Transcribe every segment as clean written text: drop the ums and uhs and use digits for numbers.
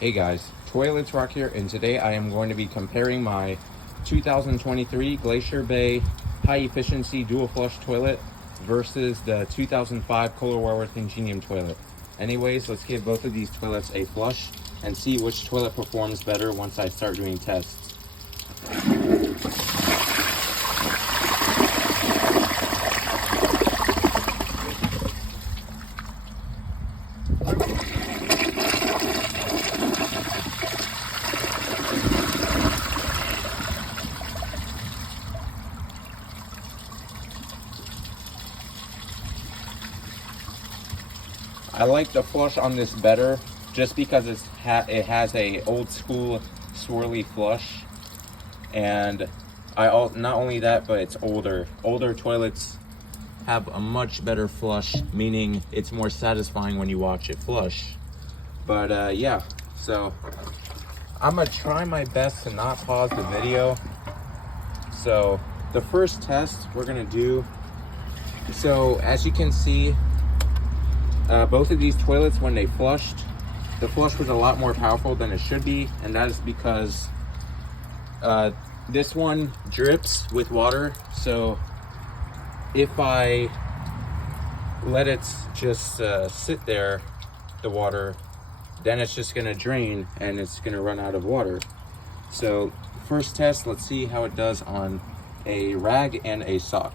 Hey guys, Toilets Rock here, and today I am going to be comparing my 2023 Glacier Bay high efficiency dual flush toilet versus the 2005 Kohler wellworth ingenium toilet. Anyways, let's give both of these toilets a flush and see which toilet performs better once I start doing tests. I like the flush on this better just because it has a old school swirly flush, and not only that, but it's older. Older toilets have a much better flush, meaning it's more satisfying when you watch it flush. But yeah, so I'm gonna try my best to not pause the video. So the first test we're gonna do, so as you can see, both of these toilets, when they flushed, the flush was a lot more powerful than it should be, and that is because this one drips with water. So if I let it just sit there, the water, then it's just gonna drain and it's gonna run out of water. So first test, let's see how it does on a rag and a sock.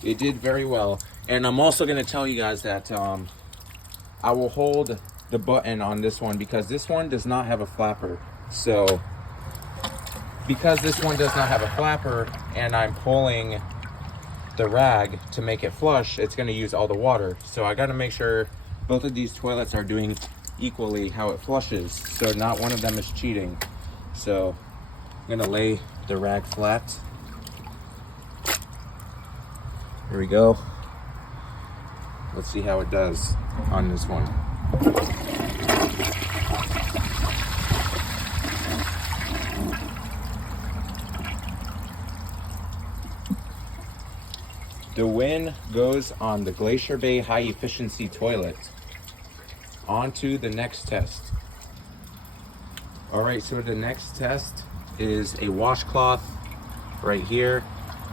It did very well. And I'm also going to tell you guys that I will hold the button on this one because this one does not have a flapper. So because this one does not have a flapper and I'm pulling the rag to make it flush, it's going to use all the water. So I got to make sure both of these toilets are doing equally how it flushes, so not one of them is cheating. So I'm going to lay the rag flat. Here we go. Let's see how it does on this one. The win goes on the Glacier Bay high efficiency toilet. On to the next test. All right, so the next test is a washcloth right here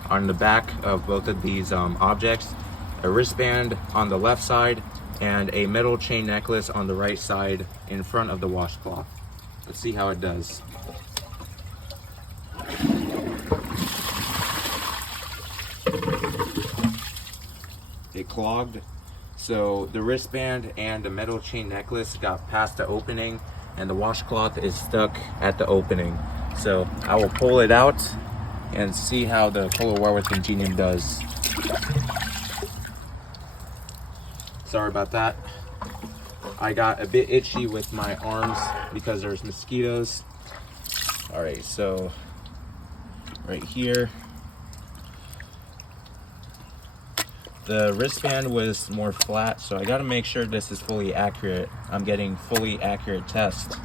on the back of both of these objects, a wristband on the left side, and a metal chain necklace on the right side in front of the washcloth. Let's see how it does. It clogged, so the wristband and the metal chain necklace got past the opening and the washcloth is stuck at the opening. So I will pull it out and see how the Kohler wellworth ingenium does. Sorry about that. I got a bit itchy with my arms because there's mosquitoes. All right, so right here, the wristband was more flat, so I got to make sure this is fully accurate. I'm getting fully accurate test.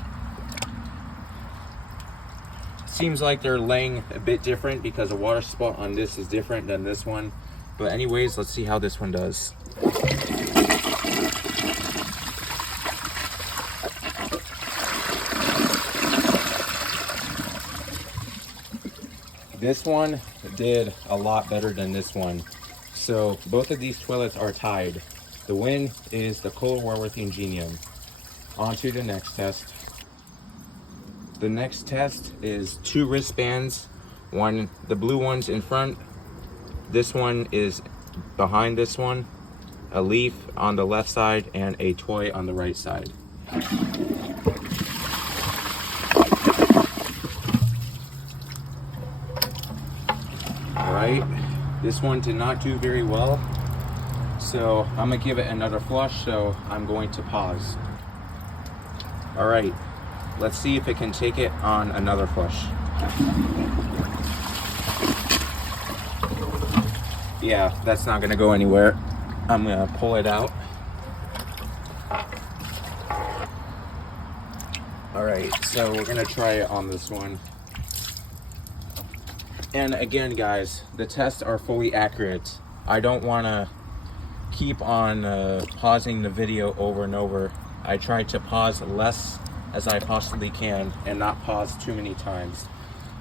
Seems like they're laying a bit different because the water spot on this is different than this one. But anyways, let's see how this one does. This one did a lot better than this one. So both of these toilets are tied. The win is the Kohler wellworth ingenium. On to the next test. The next test is two wristbands. One, the blue one's in front. This one is behind this one. A leaf on the left side and a toy on the right side. All right, this one did not do very well. So I'm gonna give it another flush, so I'm going to pause. All right. Let's see if it can take it on another flush. Yeah, that's not gonna go anywhere. I'm gonna pull it out. All right, so we're gonna try it on this one. And again, guys, the tests are fully accurate. I don't wanna keep on pausing the video over and over. I try to pause less as I possibly can and not pause too many times.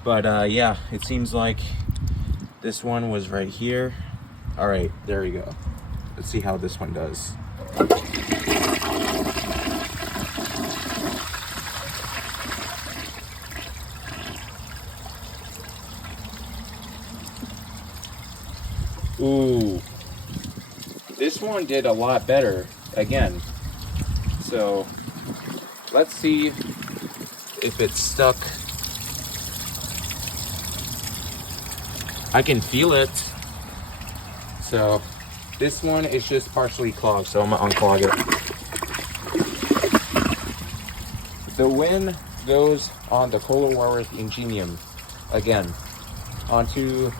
But yeah, it seems like this one was right here. All right, there we go. Let's see how this one does. Ooh, this one did a lot better again. So let's see if it's stuck. I can feel it. So this one is just partially clogged, so I'm gonna unclog it. The win goes on the Kohler wellworth ingenium again. Onto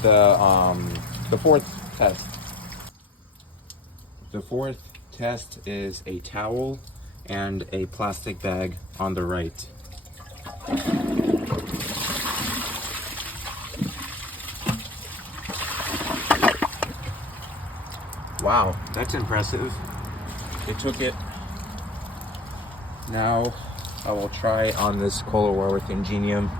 the fourth test. The fourth test is a towel and a plastic bag on the right. Wow, that's impressive. It took it. Now I will try on this Kohler wellworth ingenium.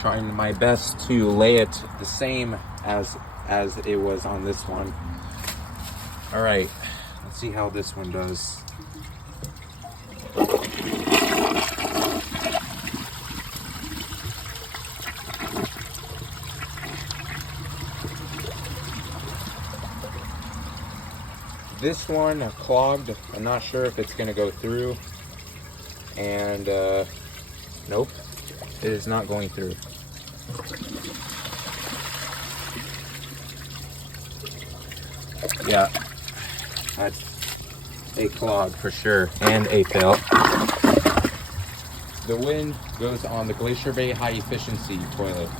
Trying my best to lay it the same as it was on this one. All right, let's see how this one does. This one clogged. I'm not sure if it's gonna go through. And nope, it is not going through. Yeah, that's a clog for sure, and a fail. The win goes on the Glacier Bay high efficiency toilet.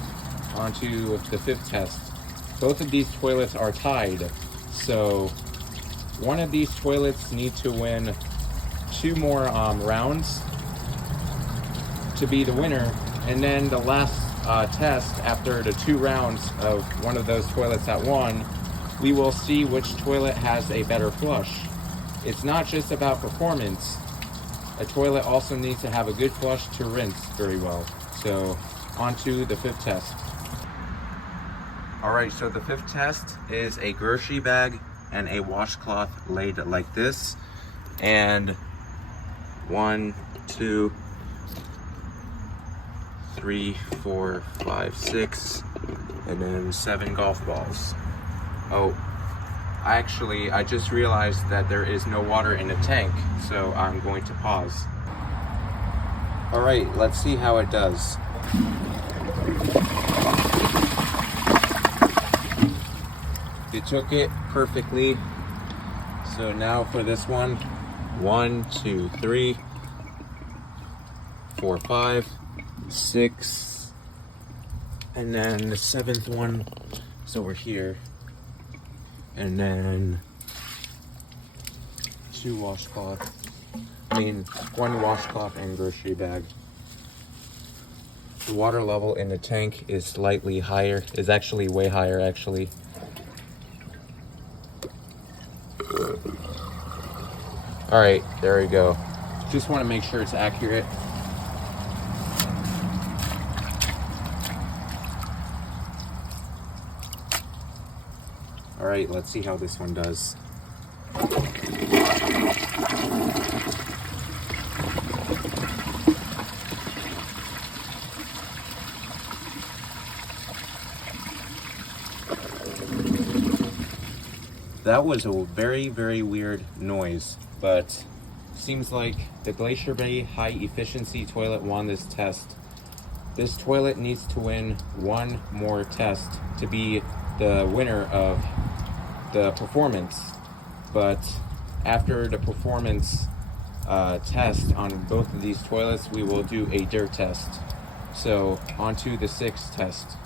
Onto the fifth test. Both of these toilets are tied, so one of these toilets need to win 2 more rounds to be the winner, and then the last test, after the 2 rounds of one of those toilets that won, we will see which toilet has a better flush. It's not just about performance. A toilet also needs to have a good flush to rinse very well. So on to the fifth test. All right, so the fifth test is a grocery bag and a washcloth laid like this, and 1, 2, 3, 4, 5, 6, and then 7 golf balls. Oh, I just realized that there is no water in the tank, so I'm going to pause. All right, let's see how it does. It took it perfectly. So now for this one, 1, 2, 3, 4, 5, 6, and then the 7th one is over here, and then 2 washcloths. I mean, 1 washcloth and grocery bag. The water level in the tank is slightly higher. It's actually way higher, actually. All right, there we go. Just want to make sure it's accurate. All right, let's see how this one does. That was a very, very weird noise, but seems like the Glacier Bay high efficiency toilet won this test. This toilet needs to win 1 more test to be the winner of the performance. But after the performance test on both of these toilets, we will do a dirt test. So on to the 6th test.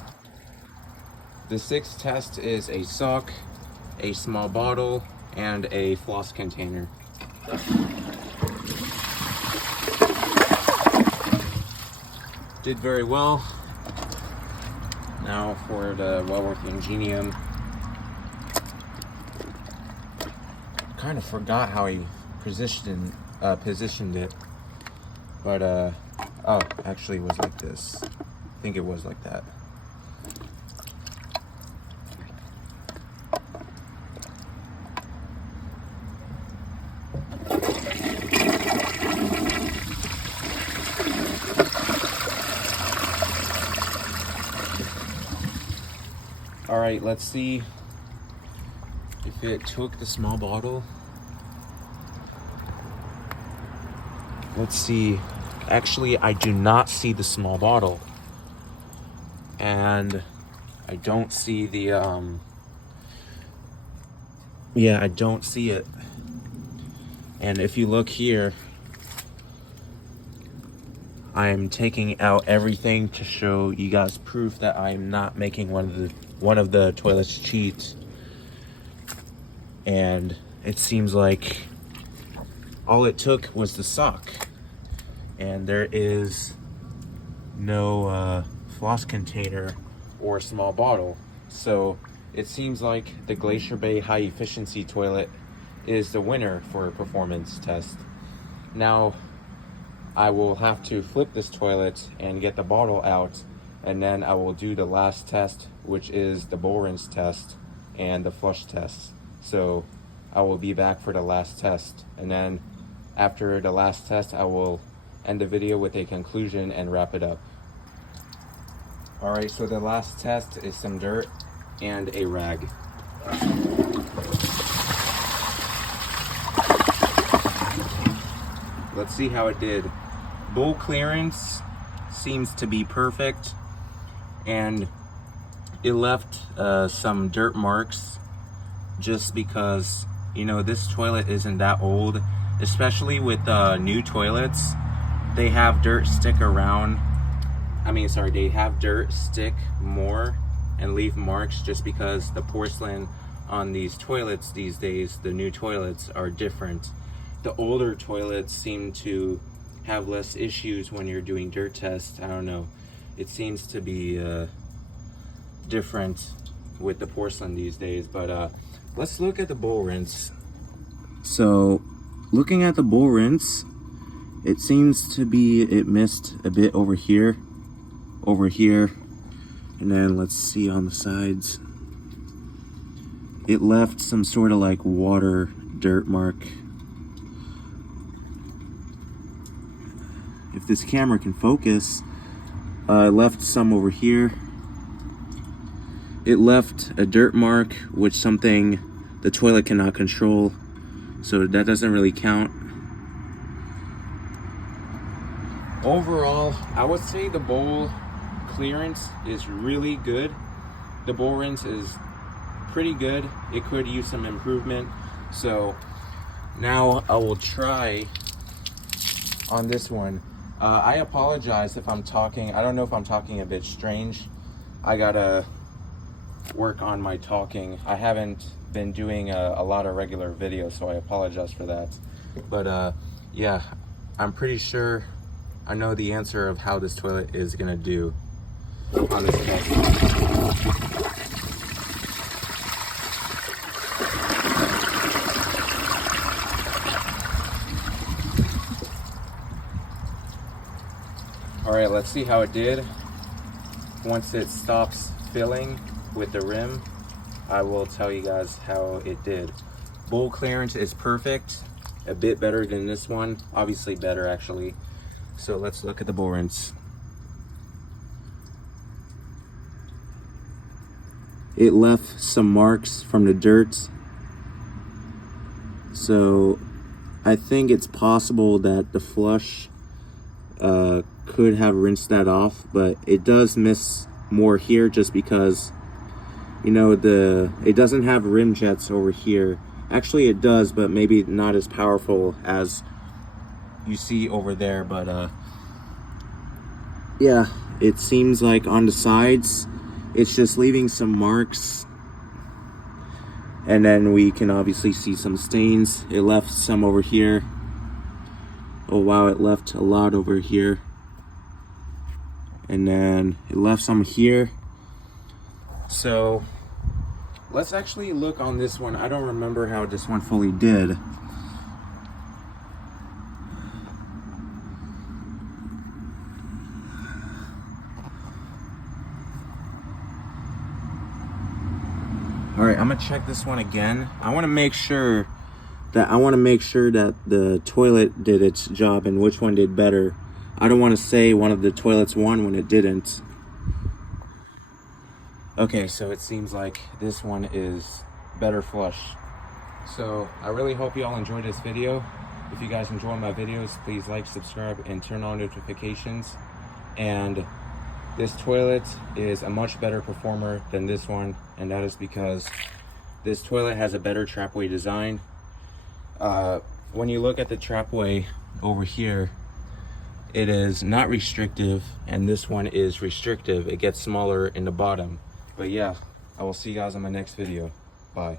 The 6th test is a sock, a small bottle, and a floss container. did very well. Now for the wellworth ingenium. Kind of forgot how he positioned it, but oh, actually it was like this. I think it was like that. All right, let's see if it took the small bottle. Let's see. Actually, I do not see the small bottle. And I don't see the, yeah, I don't see it. And if you look here, I'm taking out everything to show you guys proof that I'm not making one of the toilets cheat. And it seems like all it took was the sock, and there is no floss container or small bottle. So it seems like the Glacier Bay high efficiency toilet is the winner for a performance test. Now I will have to flip this toilet and get the bottle out, and then I will do the last test, which is the bowl rinse test and the flush test. So I will be back for the last test, and then after the last test I will end the video with a conclusion and wrap it up. All right, so the last test is some dirt and a rag. Let's see how it did. Bowl clearance seems to be perfect, and it left some dirt marks just because, you know, this toilet isn't that old. Especially with new toilets, they have dirt stick around. They have dirt stick more and leave marks just because the porcelain on these toilets these days, the new toilets, are different. The older toilets seem to have less issues when you're doing dirt tests. I don't know. It seems to be different with the porcelain these days, but let's look at the bowl rinse. So looking at the bowl rinse, it seems to be, it missed a bit over here, and then let's see on the sides. It left some sort of like water dirt mark. If this camera can focus, it left some over here. It left a dirt mark, which something the toilet cannot control, so that doesn't really count. Overall, I would say the bowl clearance is really good. The bowl rinse is pretty good. It could use some improvement. So now I will try on this one. I apologize if I'm talking, I don't know if I'm talking a bit strange. I gotta work on my talking. I haven't been doing a lot of regular videos, so I apologize for that. But yeah, I'm pretty sure I know the answer of how this toilet is gonna do on this test. All right, let's see how it did. Once it stops filling with the rim, I will tell you guys how it did. Bowl clearance is perfect, a bit better than this one, obviously better actually. So let's look at the bowl rinse. It left some marks from the dirt, so I think it's possible that the flush could have rinsed that off, but it does miss more here just because, you know, it doesn't have rim jets over here. Actually it does, but maybe not as powerful as you see over there. But yeah, it seems like on the sides it's just leaving some marks, and then we can obviously see some stains. It left some over here. Oh wow, it left a lot over here. and then it left some here. So let's actually look on this one. I don't remember how this one fully did. All right, I'm gonna check this one again. I want to make sure that the toilet did its job and which one did better. I don't want to say one of the toilets won when it didn't. Okay, so it seems like this one is better flush. So I really hope you all enjoyed this video. If you guys enjoy my videos, please like, subscribe, and turn on notifications. And this toilet is a much better performer than this one, and that is because this toilet has a better trapway design. When you look at the trapway over here, it is not restrictive, and this one is restrictive. It gets smaller in the bottom. But yeah, I will see you guys on my next video. Bye.